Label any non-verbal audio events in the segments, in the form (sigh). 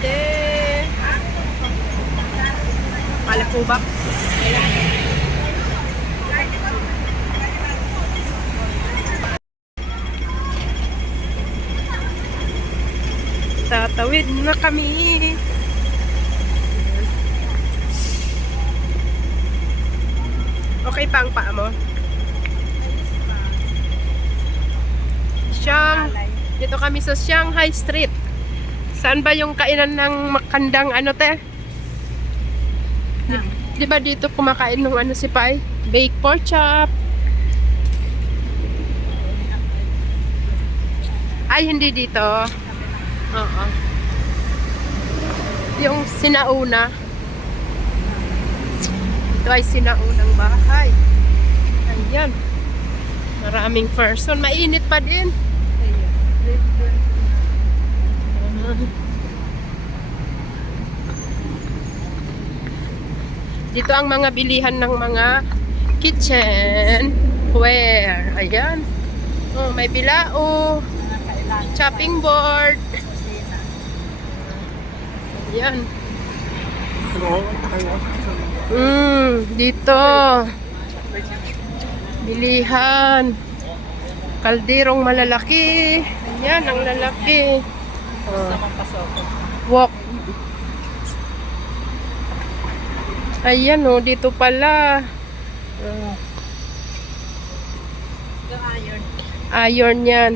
ate. Palakubak. Tatawid na kami. Okay pa ang paa mo? Siyang, dito kami sa Shanghai Street. Saan ba yung kainan ng makandang ano te? Di- Di ba dito kumakain ng ano si Pai? Baked pork chop. Ay, hindi dito. Oo. Yung sinauna. Ito ay sinaunang bahay. Ayan. Maraming person. Mainit pa din. Dito ang mga bilihan ng mga kitchen ware. Ayan. Oh, may bilao, chopping board. Ayan. Mm, dito. Bilihan. Kalderong malalaki. Ayan, ang lalaki. Oh. Walk. Ayan oh, dito pala. Oh. Yung iron. Iron yan.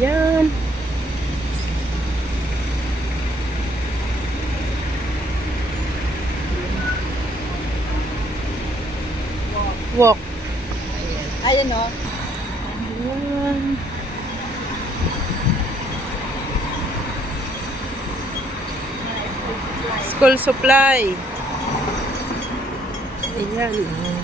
Yan. Walk. Ayan o. Yan. School supply. Ayan. oh.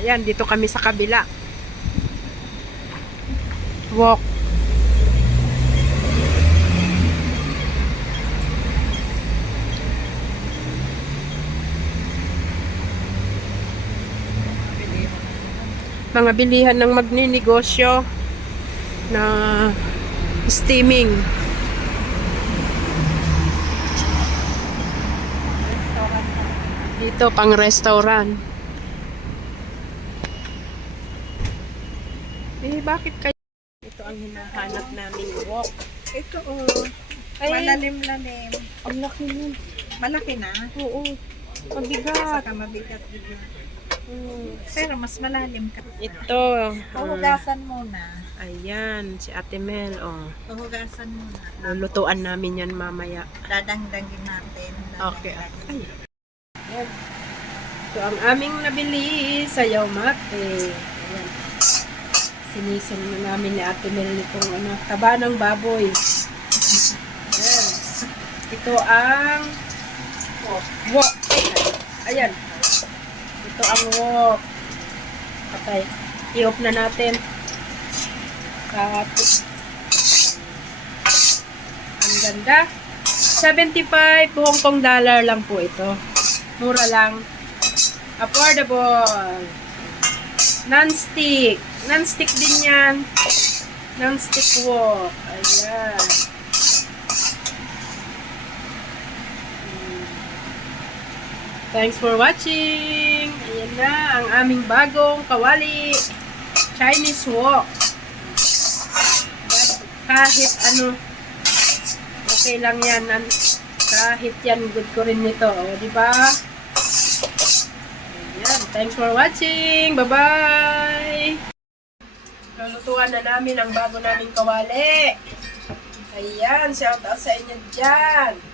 Ayan, dito kami sa kabila. Walk. Mga bilihan ng magninegosyo na steaming. Dito pang restaurant. Eh, bakit kayo? Ito ang hinahanap naming walk. Ito o. Ay, Malalim-lalim. ang laki nun. Malaki na. Oo. Mabigat. Saka mabigat bigla. Hmm. Pero mas malalim ka. Ito. ah, Pahugasan muna. ayan, si Ate Mel. Oh. Pahugasan muna. Lulutuan namin yan mamaya. Dadangdangin natin. Okay. Ay. Yan. Ito ang aming nabili sa Yaumate. Ayan. Sinisin na namin ni Ate Mel itong ano, taba ng baboy. Ayan. Ito ang wok. Ayan. Ito ang wok. Okay. I-off na natin. At ang ganda. 75 Hong Kong dollar lang po ito. Mura lang. Affordable. Non-stick. Non-stick din yan. Non-stick wok. Ayan. Thanks for watching. Ayan na ang aming bagong kawali. Chinese wok. Kahit ano, okay lang yan. Kahit yan, good ko rin nito. O, di ba? Ayan. Thanks for watching. Bye-bye! Lulutuan na namin ang bago naming kawali. Ayan, shout out sa inyo dyan.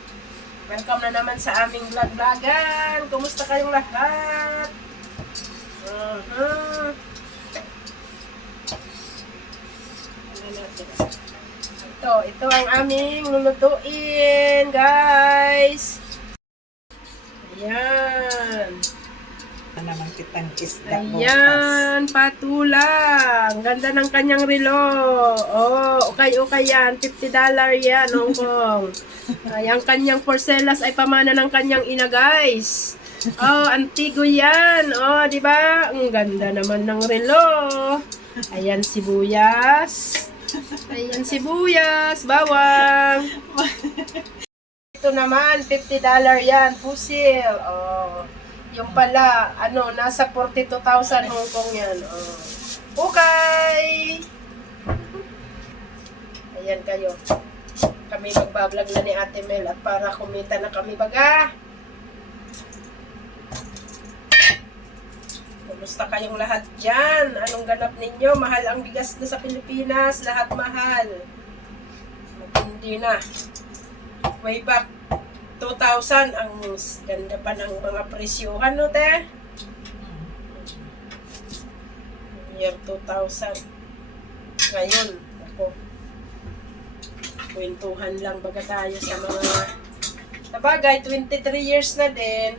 Welcome na naman sa aming vlog-vlogan. Kumusta kayong lahat? Uh-huh. Ano natin? Ito, ito ang aming lulutuin, guys. Ayan. Ano naman kitang isda. Ayan, patulang. Ganda ng kanyang relo. Oh, okay-okay yan. $50 yan, Hong Kong. Ay, ang kanyang porcelas ay pamana ng kanyang ina, guys. Oh, antigo yan. Oh, di ba? Ang ganda naman ng relo. Ayan, sibuyas. Ayan, sibuyas. Bawang. Ito naman, $50 yan. Pusil. Oh. Yung pala, ano, nasa 42,000 Hong Kong yan. Oh. Okay! Ayan kayo. Kami magbablog na ni Ate Mel at para kumita na kami baga. Kumusta kayong lahat dyan? Anong ganap ninyo? Mahal ang bigas na sa Pilipinas. Lahat mahal. Hindi na. Way back 2,000 ang ganda pa ng mga presyohan, no, te? Year 2000. Ngayon, ako, kwentuhan lang baga tayo sa mga Sabagay, 23 years na din.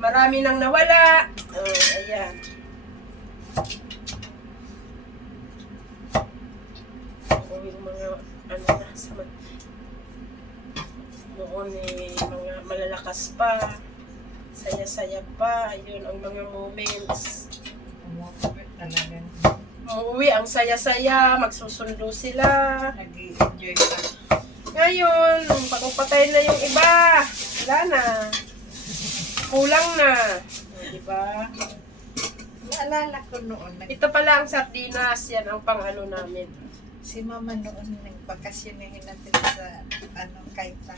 Marami nang nawala. Oh, ayan. O yung mga ano na sa noon eh, mga malalakas pa. Saya-saya pa. Yun ang mga moments. Talaga. Uuwi, ang saya-saya. Magsusundo sila. Nag-i-enjoy ka. Ngayon, nung pagpatay na yung iba, wala na. Kulang na. O, di ba? Naalala ko noon, nag- Ito pala ang sardinas. Yan ang pang ano namin. si mama noon nagbakasyonin natin sa ano, Kaita.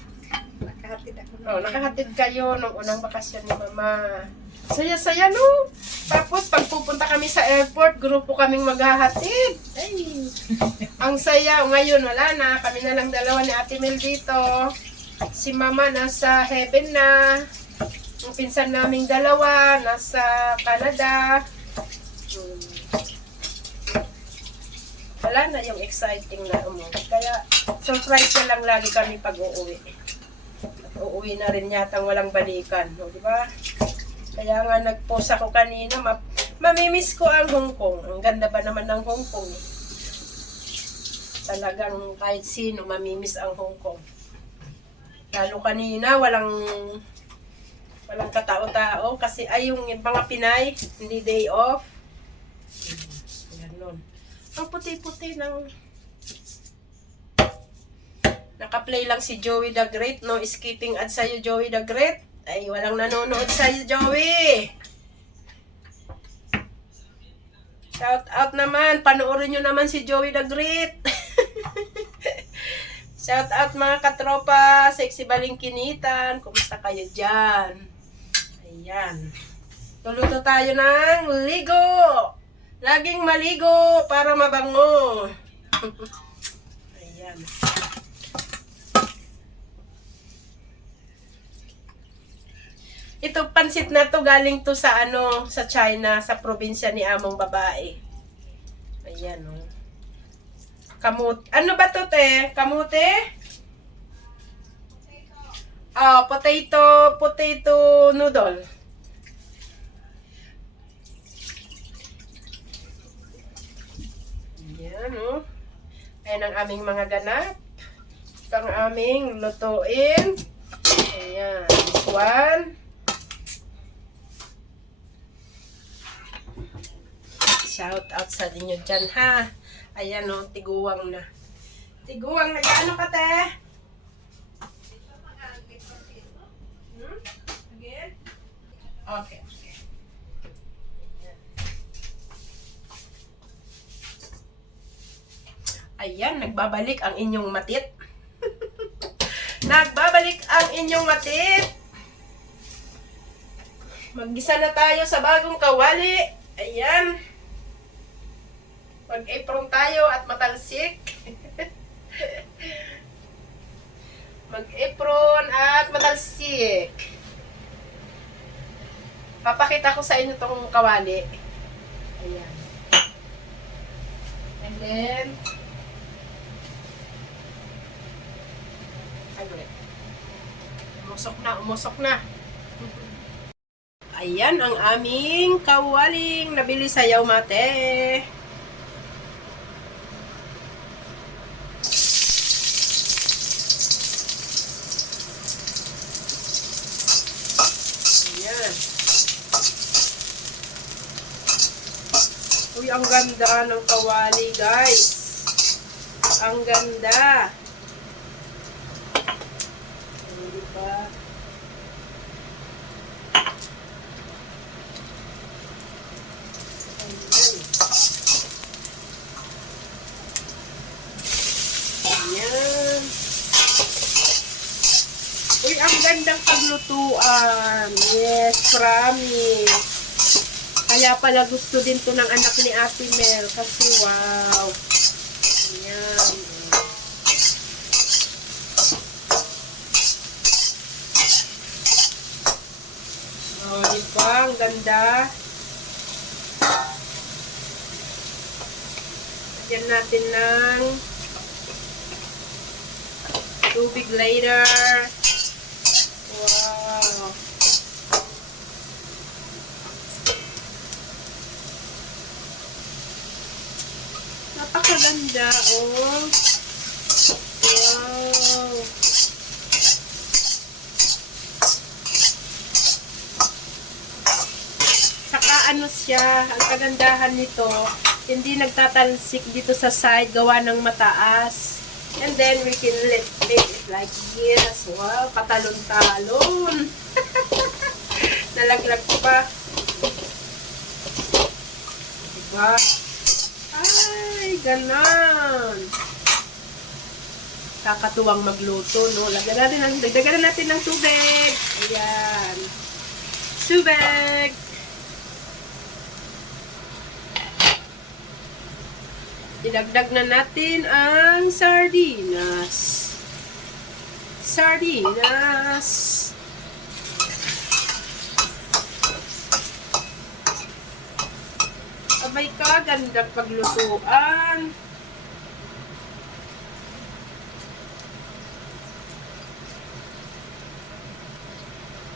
Nakahatid ako Oh, nakahatid kayo nung unang bakasyon ni Mama. Saya-saya, no? Tapos, pag pupunta kami sa airport, grupo kaming maghahatid. Ay, (laughs) ang saya. Ngayon, wala na. Kami na lang dalawa ni Ate Mel dito. Si Mama nasa heaven na. Ang pinsan naming dalawa, nasa Canada. Hmm. Wala na yung exciting na umuwi. Kaya, surprise na lang lagi kami pag uuwi. Uuwi na rin yata walang balikan. No, di ba? Kaya nga nag-post ako kanina, ma mamimiss ko ang Hong Kong. Ang ganda ba naman ng Hong Kong? Talagang kahit sino mamimiss ang Hong Kong. Lalo kanina, walang walang katao-tao kasi ay yung mga Pinay, hindi day off. Ganun. Ang puti-puti ng Naka-play lang si Joey the Great, no skipping ad sa'yo Joey the Great. Ay, walang nanonood sa'yo Joey. Shout out naman, panoorin nyo naman si Joey the Great. (laughs) Shout out mga katropa, sexy balingkinitan. Kumusta kayo dyan? Ayan. Tuluto tayo ng ligo. Laging maligo para mabango. (laughs) Ayan. Ito pansit na to galing to sa ano sa China sa probinsya ni among babae. Ayan oh. Kamut. Ano ba to te? Kamute? Ah, potato, potato noodle. Ayan oh. Ayan ang aming mga ganap. Ito ang aming lutuin. Ayan. This one. Shout out sa inyo dyan ha. Ayan o, tiguwang na. Tiguwang na. Ano ka te? Hmm? Again? Okay. Ayan, nagbabalik ang inyong matit. (laughs) nagbabalik ang inyong matit. Maggisa na tayo sa bagong kawali. Ayan. Mag-apron tayo at matalsik. (laughs) Mag-apron at matalsik. Papakita ko sa inyo tong kawali. Ayan. And then, ulit. Umusok na, umusok na. Ayan ang aming kawaling nabili sa Yaumate. Ayan. Uy, ang ganda ng kawali, guys. Ang ganda. Ayan. Uy, ang gandang paglutuan. Yes, promise. Kaya pala gusto din to ng anak ni Ate Mel. Kasi wow. Ayan. Oh, di ba? Ang ganda. Lagyan natin ng tubig later. Wow. Napakaganda, oh. Wow. Saka ano siya, ang kagandahan nito, hindi nagtatalsik dito sa side, gawa ng mataas. And then we can lift it like this. Wow, katalon-talon. (laughs) Nalaglag pa. Diba? Ay, ganon. Kakatuwang magluto, no? Lagyan natin ng, dagdagan na natin ng tubig. Ayan. Tubig. Idagdag na natin ang sardinas. Sardinas. Abay ka, ganda paglutuan.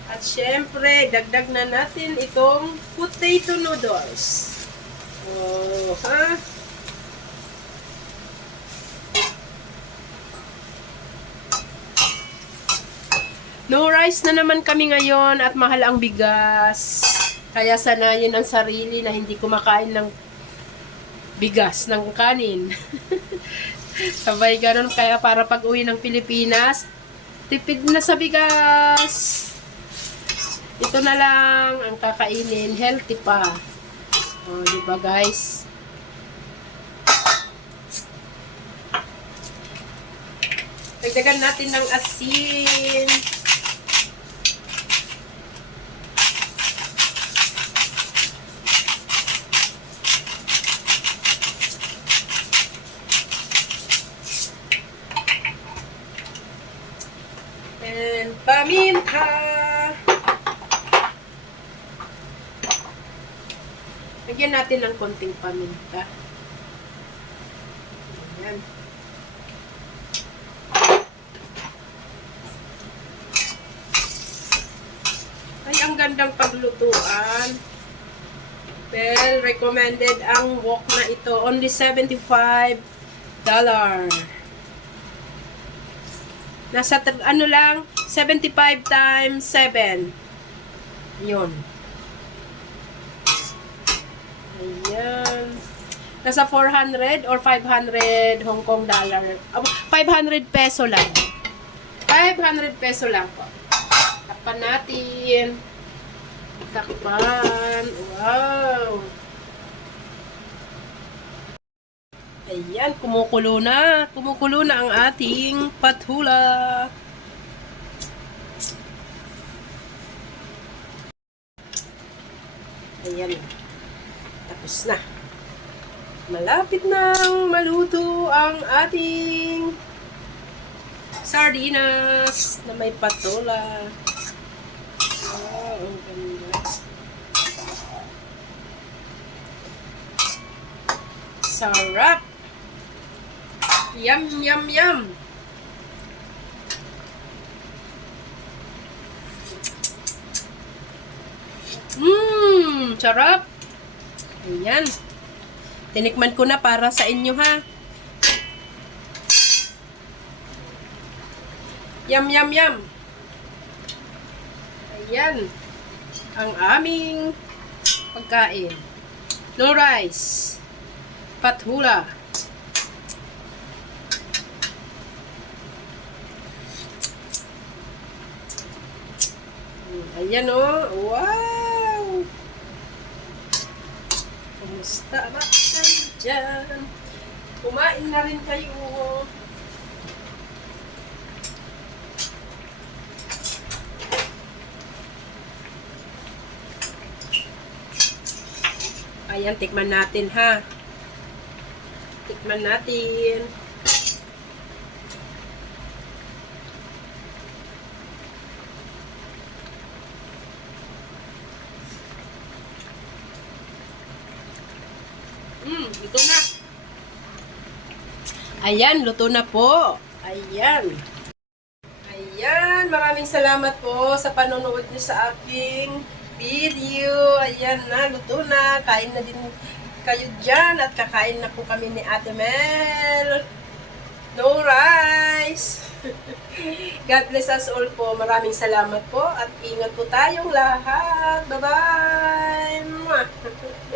At syempre, dagdag na natin itong potato noodles. Oh, ha? No rice na naman kami ngayon at mahal ang bigas. Kaya sanayin ang sarili na hindi kumakain ng bigas, ng kanin. (laughs) Sabay ganun. Kaya para pag uwi ng Pilipinas, tipid na sa bigas. Ito na lang ang kakainin. Healthy pa. O, di ba guys? Dagdagan natin ng asin. And paminta. Lagyan natin ng konting paminta. Ayan. Ay, ang gandang paglutuan. Well, recommended ang wok na ito. Only $75. Nasa, ano lang, 75 times 7. Yun. Ayan. Nasa 400 or 500 Hong Kong dollar. Ah, 500 peso lang. 500 peso lang po. Takpan natin. Takpan. Wow. Ayan, kumukulo na. Kumukulo na ang ating patula. Ayan. Tapos na. Malapit nang maluto ang ating sardinas na may patola. Wow, ang ganda. Sarap! Yum, yum, yum! Mmm, sarap. Ayan. Tinikman ko na para sa inyo ha. Yum, yum, yum. Ayan. Ang aming pagkain. No rice. Pathula. Ayan o. Wow! Kumusta ba kayo dyan? Kumain na rin kayo. Ayan, tikman natin ha. Tikman natin. Hmm, ito na. Ayan, luto na po. Ayan. Ayan, maraming salamat po sa panonood niyo sa aking video. Ayan na, luto na. Kain na din kayo dyan at kakain na po kami ni Ate Mel. No rice. (laughs) God bless us all po. Maraming salamat po at ingat po tayong lahat. Bye-bye. (laughs)